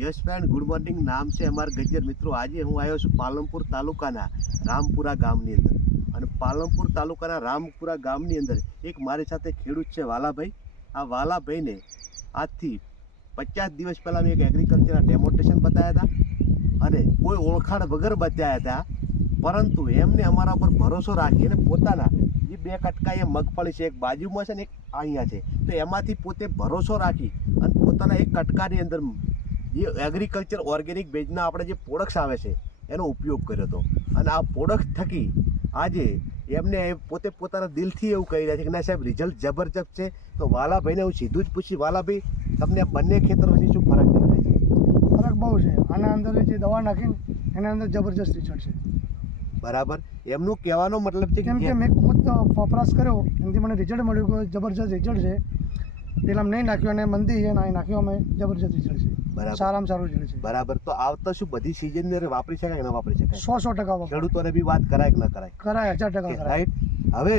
Yes friend, good morning. નામ છે અમારા ગજ્જર મિત્રો. આજે હું આવ્યો છું પાલનપુર તાલુકાના રામપુરા ગામની અંદર. અને પાલનપુર તાલુકાના રામપુરા ગામની અંદર એક મારી સાથે ખેડૂત છે વાલાભાઈ. આ વાલાભાઈને આજથી 50 દિવસ પહેલાં મેં એક એગ્રીકલ્ચરના ડેમોન્સ્ટ્રેશન બતાવ્યા હતા અને કોઈ ઓળખાણ વગર બતાવ્યા હતા, પરંતુ એમને અમારા ઉપર ભરોસો રાખી અને પોતાના જે 2 કટકા એ મગફળી છે, એક બાજુમાં છે ને એક અહીંયા છે, તો એમાંથી પોતે ભરોસો રાખી અને પોતાના એક કટકાની અંદર જે એગ્રીકલ્ચર ઓર્ગેનિક બેઝના આપણે જે પ્રોડક્ટ્સ આવે છે એનો ઉપયોગ કર્યો હતો. અને આ પ્રોડક્ટ થકી આજે એમને પોતે પોતાના દિલથી એવું કહી રહ્યા છે કે ના સાહેબ, રિઝલ્ટ જબરજસ્ત છે. તો વાલાભાઈને હું સીધું જ પૂછી, વાલાભાઈ તમને આ બંને ખેતર વચ્ચે શું ફરક દેખાય છે? ફરક બહુ છે. આના અંદર જે દવા નાખીને એના અંદર જબરજસ્ત રિઝલ્ટ છે. બરાબર, એમનું કહેવાનો મતલબ છે કેમ કે મેં ખુદ વપરાશ કર્યો, એનાથી મને રિઝલ્ટ મળ્યું કે જબરજસ્ત રિઝલ્ટ છે. પેલા નહીં નાખ્યું અને મંદી છે, અહીં નાખ્યું અમે જબરજસ્ત રિઝલ્ટ છે. બરાબર, સારામાં સારું રિઝલ્ટ છે. બરાબર. તો આવતા શું બધી સિઝન વાપરી શકાય કે ન વાપરી શકાય? 100% ખેડૂતોને બી વાત કરાય કે ન કરાય? કરાય, 1000% કરાય. રાઈટ. હવે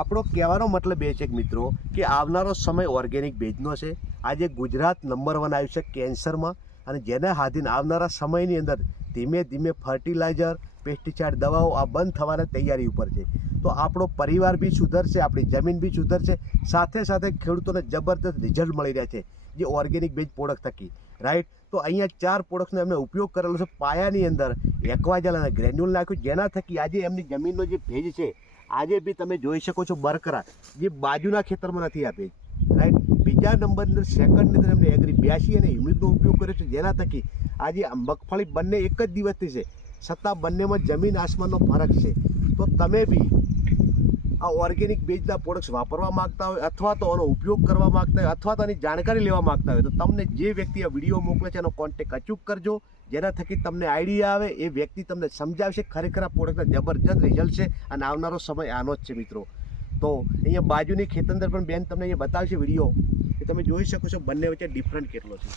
આપણો કહેવાનો મતલબ એ છે કે મિત્રો કે આવનારો સમય ઓર્ગેનિક બેઝનો છે. આજે ગુજરાત નંબર 1 આવ્યું છે કેન્સરમાં, અને જેને હાથીને આવનારા સમયની અંદર ધીમે ધીમે ફર્ટિલાઇઝર, પેસ્ટિસાઇડ દવાઓ આ બંધ થવાના તૈયારી ઉપર છે. તો આપણો પરિવાર બી સુધરશે, આપણી જમીન બી સુધરશે, સાથે સાથે ખેડૂતોને જબરદસ્ત રિઝલ્ટ મળી રહ્યા છે જે ઓર્ગેનિક બેઝ પ્રોડક્ટ થકી. રાઈટ. તો અહીંયા 4 પ્રોડક્ટનો એમને ઉપયોગ કરેલો છે. પાયાની અંદર એક્વાજલ અને ગ્રેન્યુલ નાખ્યું, જેના થકી આજે એમની જમીનનો જે ભેજ છે આજે બી તમે જોઈ શકો છો બરકરાર, જે બાજુના ખેતરમાં નથી આ ભેજ. રાઈટ. બીજા નંબરની સેકન્ડની અંદર એમને એગ્રી 82 અને હ્યુમિકનો ઉપયોગ કર્યો છે, જેના થકી આજે આ મગફળી બંને એક જ દિવસથી છે, છતાં બંનેમાં જમીન આસમાનનો ફરક છે. તો તમે બી આ ઓર્ગેનિક બેઝના પ્રોડક્ટ્સ વાપરવા માગતા હોય, અથવા તો આનો ઉપયોગ કરવા માગતા હોય, અથવા તો આની જાણકારી લેવા માગતા હોય, તો તમને જે વ્યક્તિ આ વિડીયો મોકલે છે એનો કોન્ટેક્ટ અચૂક કરજો, જેના થકી તમને આઈડિયા આવે. એ વ્યક્તિ તમને સમજાવશે ખરેખર આ પ્રોડક્ટના જબરજસ્ત રિઝલ્ટ છે અને આવનારો સમય આનો જ છે મિત્રો. તો અહીંયા બાજુની ખેતર અંદર પણ બેન તમને અહીંયા બતાવશે વિડીયો, કે તમે જોઈ શકો છો બંને વચ્ચે ડિફરન્ટ કેટલો છે.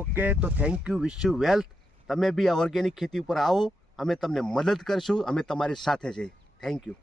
ઓકે, તો thank you, wish you wealth. તમે બી આ ઓર્ગેનિક ખેતી ઉપર આવો, અમે તમને મદદ કરશું, અમે તમારી સાથે છે. Thank you.